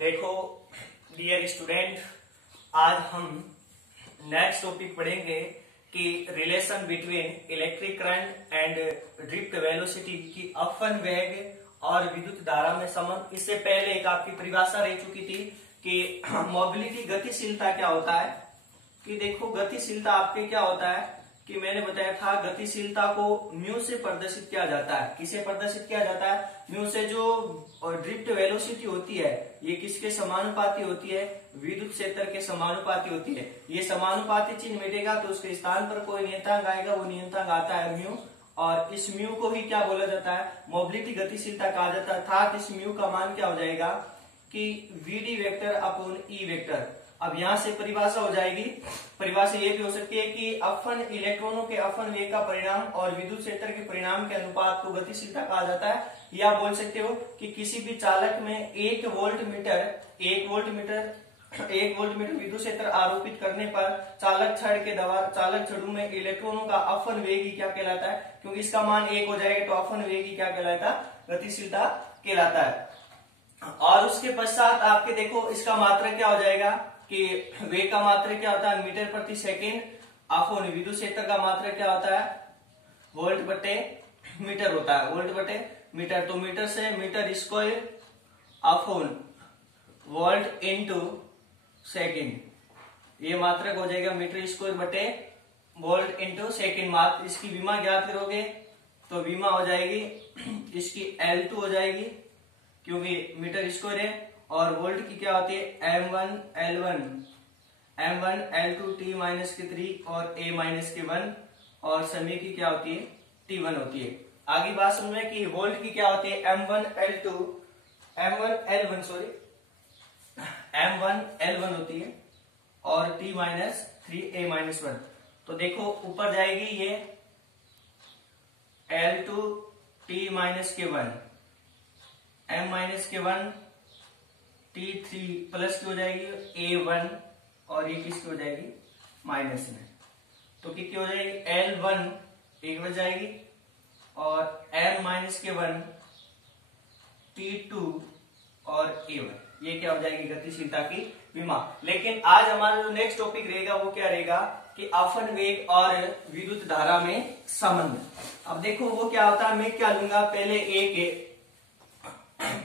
देखो dear student, आज हम नेक्स्ट टॉपिक पढ़ेंगे कि relation between electric current and drift velocity की अपवन वेग और विद्युत धारा में संबंध। इससे पहले एक आपकी परिभाषा रह चुकी थी कि मोबिलिटी गतिशीलता क्या होता है। कि देखो गतिशीलता आपके क्या होता है कि मैंने बताया था गतिशीलता को म्यू से प्रदर्शित किया जाता है। किसे प्रदर्शित किया जाता है? म्यू से। जो ड्रिफ्ट वेलोसिटी होती है ये किसके समानुपाती होती है? विद्युत क्षेत्र के समानुपाती होती है। ये समानुपाती चिन्ह मिटेगा तो उसके स्थान पर कोई नियतांक आएगा, वो नियतांक आता है म्यू, और इस म्यू को ही क्या बोला जाता है? मोबिलिटी गतिशीलता कहा जाता है। अर्थात इस म्यू का मान क्या हो जाएगा कि VD vector upon E vector. अब यहां से परिभाषा हो जाएगी। परिभाषा ये भी हो सकती है कि अपवन इलेक्ट्रॉनों के अपवन वेग का परिणाम और विद्युत क्षेत्र के परिणाम के अनुपात को गतिशीलता कहा जाता है। या बोल सकते हो कि किसी भी चालक में 1 वोल्ट मीटर विद्युत क्षेत्र आरोपित करने पर चालक छड़ में इलेक्ट्रॉनों का अपवन वेग ही क्या कहलाता है? क्योंकि इसका मान 1 हो जाएगा तो अपवन वेग ही क्या कहलाता? गतिशीलता कहलाता है। और उसके पश्चात आपके देखो इसका मात्रक क्या हो जाएगा कि वेग का मात्रक क्या होता है? मीटर प्रति सेकेंड अपॉन विद्युत क्षेत्र का मात्रक क्या होता है? वोल्ट बटे मीटर होता है। वोल्ट बटे मीटर, तो मीटर से metre square upon volt into second. ये मात्रक हो जाएगा मीटर स्क्वायर बटे वोल्ट इनटू सेकेंड। मात्र इसकी विमा ज्ञात करोगे तो विमा हो जाएगी इसकी L2 हो जाएगी क्योंकि मीटर स्क्वायर है, और वोल्ट की क्या होती है? M1 L2 T माइनस के 3 और A माइनस के 1, और समय की क्या होती है? T1 होती है। आगे बात समझ में कि वोल्ट की क्या होती है? M1 L1 होती है और T माइनस 3 A माइनस 1। तो देखो ऊपर जाएगी ये L2 T माइनस के 1 M माइनस के 1 T3 प्लस की हो जाएगी A1, और ये किसकी हो जाएगी? माइनस में। तो कितनी हो जाएगी? L1 एक बच जाएगी और M माइनस के 1 T2 और A1। ये क्या हो जाएगी? गतिशीलता की विमा। लेकिन आज हमारा जो नेक्स्ट टॉपिक रहेगा वो क्या रहेगा कि अपवन वेग और विद्युत धारा में संबंध। अब देखो वो क्या होता है, मैं क्या लूंगा?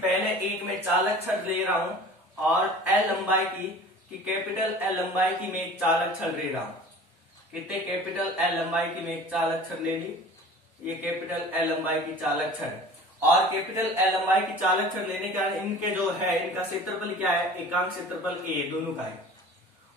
पहले एक में चालक छड़ ले रहा हूं और L लंबाई की कैपिटल L लंबाई की मैं एक चालक छड़ ले रहा हूं। कितने? कैपिटल L लंबाई की मैं एक चालक छड़ ले ली। ये कैपिटल L लंबाई की चालक छड़, और कैपिटल L लंबाई की चालक छड़ लेने के कारण इनके जो है इनका क्षेत्रफल क्या है? एकांक क्षेत्रफल A दोनों का है।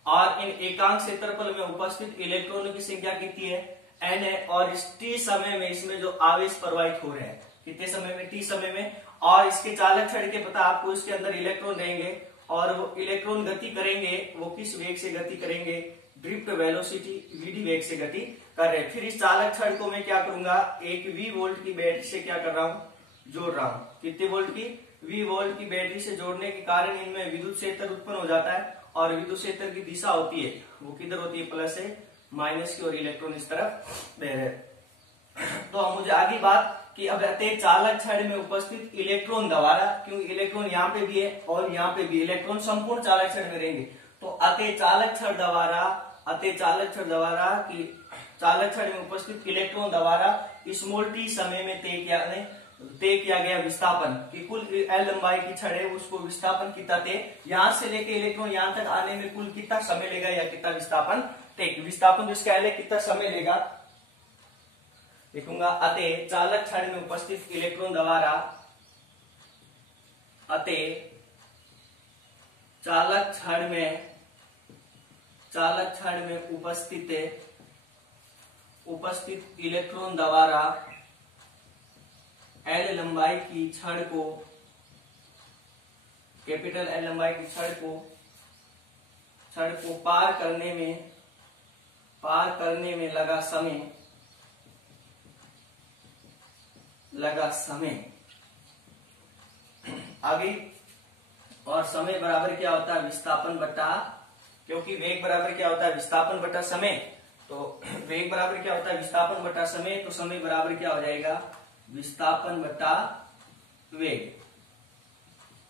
और इन एकांक क्षेत्रफल में उपस्थित इलेक्ट्रॉनों की संख्या कितनी है? N है। और इस T समय में इसमें जो आवेश प्रवाहित हो रहे हैं, कितने समय में? T समय में। और इसके चालक छड़ के पता आपको इसके अंदर इलेक्ट्रॉन रहेंगे, और वो इलेक्ट्रॉन गति करेंगे। वो किस वेग से गति करेंगे? ड्रिफ्ट वेलोसिटी वीडी वेग से गति कर रहे हैं। फिर इस चालक छड़ को मैं क्या करूंगा? एक V वोल्ट की बैटरी से क्या कर रहा हूं? जोड़ रहा हूं। कितने वोल्ट की? V वोल्ट की बैटरी से जोड़ने के कारण इनमें विद्युत क्षेत्र उत्पन्न हो जाता है, और विद्युत क्षेत्र की दिशा होती है वो किधर होती है? प्लस से माइनस की, और इलेक्ट्रॉन इस तरफ बह रहे। तो अब मुझे आगे बात कि अब चालक छड़ में उपस्थित इलेक्ट्रॉन द्वारा, क्योंकि इलेक्ट्रॉन यहाँ पे भी है और यहाँ पे भी इलेक्ट्रॉन संपूर्ण चालक छड़ में रहेंगे, तो अतः चालक छड़ द्वारा कि चालक छड़ में उपस्थित इलेक्ट्रॉन द्वारा स्मॉल t समय में तय किया गया विस्थापन कि कुल L लंबाई की छड़ है उसको विस्थापन कितना तय, यहां से लेके इलेक्ट्रॉन यहां तक आने में कुल कितना समय लेगा या कितना विस्थापन तय। विस्थापन जो इसका है कितना समय लेगा लिखूंगा। अतः चालक छड़ में उपस्थित इलेक्ट्रॉन द्वारा चालक छड़ में उपस्थित इलेक्ट्रॉन द्वारा L लंबाई की छड़ को, कैपिटल L लंबाई की छड़ को पार करने में लगा समय आगे। और समय बराबर क्या होता है? विस्थापन बटा, क्योंकि वेग बराबर क्या होता है? विस्थापन बटा समय। तो वेग बराबर क्या होता है? विस्थापन बटा समय। तो समय बराबर क्या हो जाएगा? विस्थापन बटा वेग।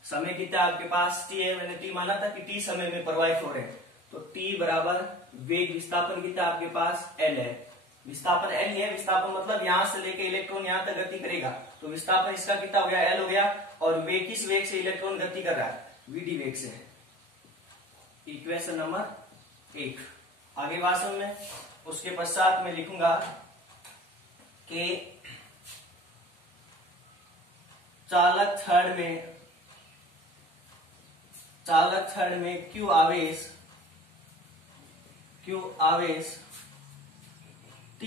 समय कितना आपके पास t है, मैंने t माना था कि t समय में प्रवाहित हो रहे हैं, तो t बराबर वेग विस्थापन कितना आपके पास l है। विस्थापन l है, विस्थापन मतलब यहां से लेके इलेक्ट्रॉन यहां तक गति करेगा, तो विस्थापन इसका कितना हो गया l हो गया, और वेग किस वेग से इलेक्ट्रॉन गति कर रहा है, vd वेग से। इक्वेशन नंबर 1 आगे बात समझ में। उसके पश्चात मैं लिखूंगा कि चालक छड़ में Q आवेश T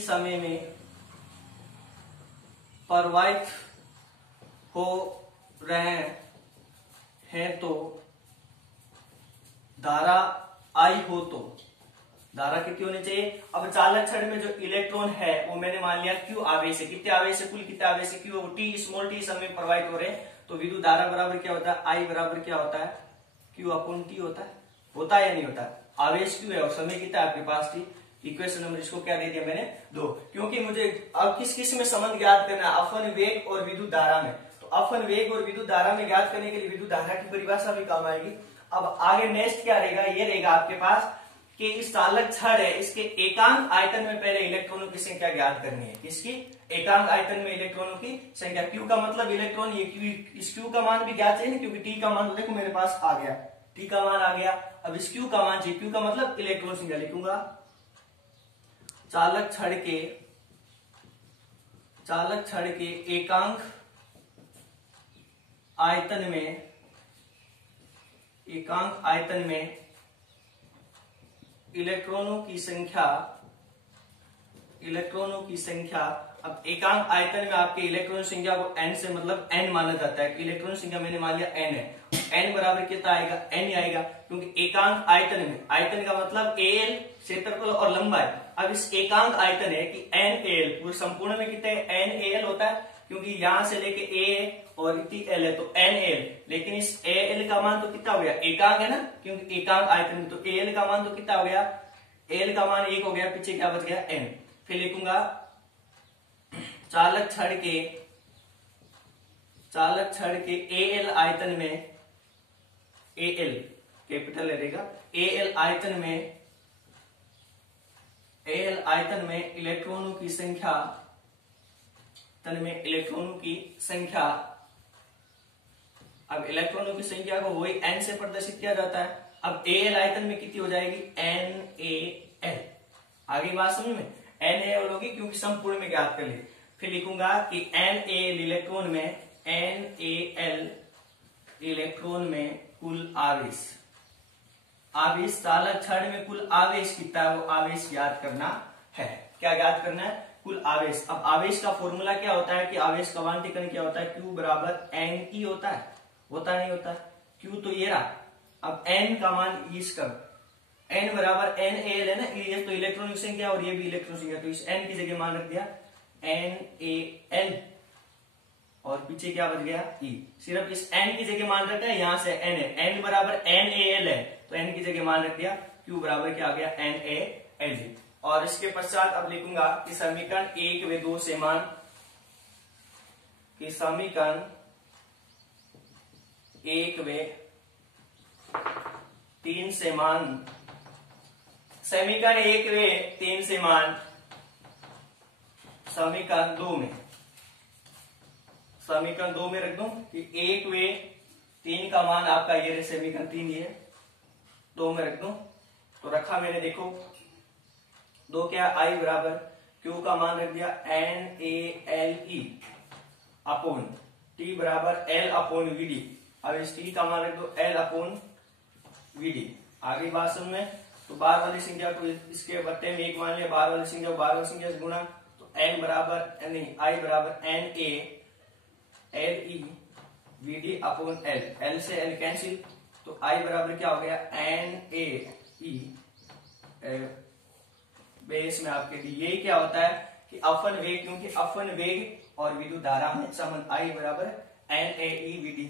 समय में प्रवाहित हो रहे हैं, तो धारा I हो तो धारा कितनी होनी चाहिए। अब चालक छड़ में जो इलेक्ट्रॉन है वो मैंने मान लिया Q आवेश है, कितने आवेश है, कुल कितने आवेश है, Q T स्मॉल t समय में प्रवाहित हो रहे हैं, तो विद्युत धारा बराबर क्या होता है, I बराबर क्या होता है, Q अपॉन T होता है या नहीं होता। आवेश Q है और समय कितना है आपके पास T। इक्वेशन नंबर इसको क्या दे दिया मैंने 2, क्योंकि मुझे अब किस में संबंध ज्ञात करना है, अपवन वेग और विद्युत धारा में। तो अपवन वेग और विद्युत धारा में ज्ञात करने के लिए विद्युत धारा की परिभाषा भी काम आएगी। अब आगे नेक्स्ट क्या रहेगा, ये रहेगा आपके पास कि इस चालक छड़ है, इसके एकांक आयतन में पहले इलेक्ट्रॉनों की संख्या ज्ञात करनी है। किसकी, एकांक आयतन में इलेक्ट्रॉनों की संख्या। Q का मतलब इलेक्ट्रॉन, ये Q, इस Q का मान भी ज्ञात चाहिए, क्योंकि T का मान देखो मेरे पास आ गया, T का मान आ गया। अब इस Q का मान चाहिए, Q का मतलब इलेक्ट्रॉन संख्या। लिखूंगा चालक छड़ के एकांक आयतन में इलेक्ट्रॉनों की संख्या। अब एकांक आयतन में आपके इलेक्ट्रॉन संख्या को n से मतलब n माना जाता है। इलेक्ट्रॉन संख्या मैंने मान लिया n है, n बराबर कितना आएगा, n ही आएगा, क्योंकि एकांक आयतन में, आयतन का मतलब al क्षेत्रफल और लंबाई। अब इस एकांक आयतन है कि NaL पूरे संपूर्ण में कितने NaL होता है, क्योंकि यहां से लेके A और L है तो NaL, लेकिन इस Al का मान तो कितना हो गया, एकांक है ना, क्योंकि एकांक आयतन में, तो Al का मान तो कितना हो गया, L का मान 1 हो गया, पीछे क्या बच गया n। फिर लिखूंगा चालक छड़ के Al आयतन में, Al कैपिटल रहेगा, Al आयतन में इलेक्ट्रॉनों की संख्या, अब इलेक्ट्रॉनों की संख्या को वही n से प्रदर्शित किया जाता है। अब Al आयतन में कितनी हो जाएगी, NaL। आगे बात समझ में, NaL होगी क्योंकि संपूर्ण में ज्ञात कर लिए। फिर लिखूंगा कि NaL इलेक्ट्रॉन में कुल आवेश, चालक छड़ में कुल आवेश कितना है, वो आवेश ज्ञात करना है। क्या ज्ञात करना है, कुल आवेश। अब आवेश का फॉर्मूला क्या होता है कि आवेश का वांटिकन क्या होता है, Q बराबर Ne होता नहीं होता, Q तो ये रहा। अब n का मान इसका, n बराबर NaL है ना, ये तो इलेक्ट्रॉन की संख्या और ये भी इलेक्ट्रॉन संख्या, तो इस n की जगह मान रख दिया NaL और पीछे क्या बच गया E। सिर्फ इस n की जगह मान रखा है, यहां से n है, n बराबर NaL है तो n की जगह मान रख दिया, Q बराबर क्या आ गया NaL। और इसके पश्चात अब लिखूंगा कि समीकरण 1 व 2 से मान, कि समीकरण 1 व 3 से मान, समीकरण 1 व 3 से मान समीकरण 2 में रख दूं कि 1 व 3 का मान आपका ये समीकरण 3 ही है, 2 में रख दूं तो रखा मैंने, देखो 2 क्या, I बराबर Q का मान रख दिया NaLe अपॉन T बराबर L अपॉन Vd। अब इस T का मान रख दो L अपॉन Vd। आगे बात समझ में, तो बार वाली संख्या को इसके बट्टे में 1 मान लिया, बार वाली संख्या को बार वाली संख्या से गुणा, तो I बराबर NaLe Vd अपॉन L से L कैंसिल, तो I बराबर क्या हो गया NaE बेस में आपके लिए। ये क्या होता है कि अपवन वेग, क्योंकि अपवन वेग और विद्युत धारा में संबंध I बराबर NaE Vd।